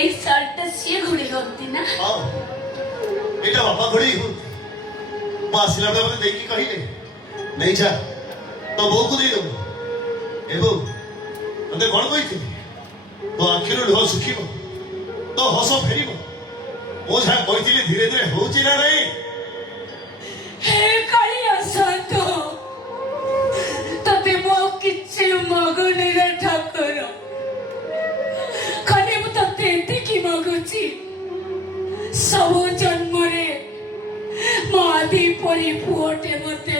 এই শার্টটা সে ঘুরে হতে না এটা বাপা ঘড়ি মা আসিলাটা মতে দেখি কহিলে নেই যা তো ବୋଉକୁ ଦେଇଦେବୁ ଏ ବୋଉ ତତେ କଣ କହିଥିଲି ତୋ ଆଖିରୁ ଲୁହ ଶୁଖିବ ତୋ ହସ ଫେରିବ ମୁଁ ଯାହା କହିଥିଲି ଧୀରେ ଧୀରେ ହଉଛି ନା ନାଇଁ ହେ କାଳିଆ ଶାନ୍ତ ତତେ ମୋ କିଛି ମଗୁନି ରେ ଠାକୁର ଖାଲି ମୁଁ ତତେ ଏତିକି ମାଗୁଛି ସବୁ ଜନ୍ମରେ ମୋ ଆଦି ପରି ପୁଅଟେ ମତେ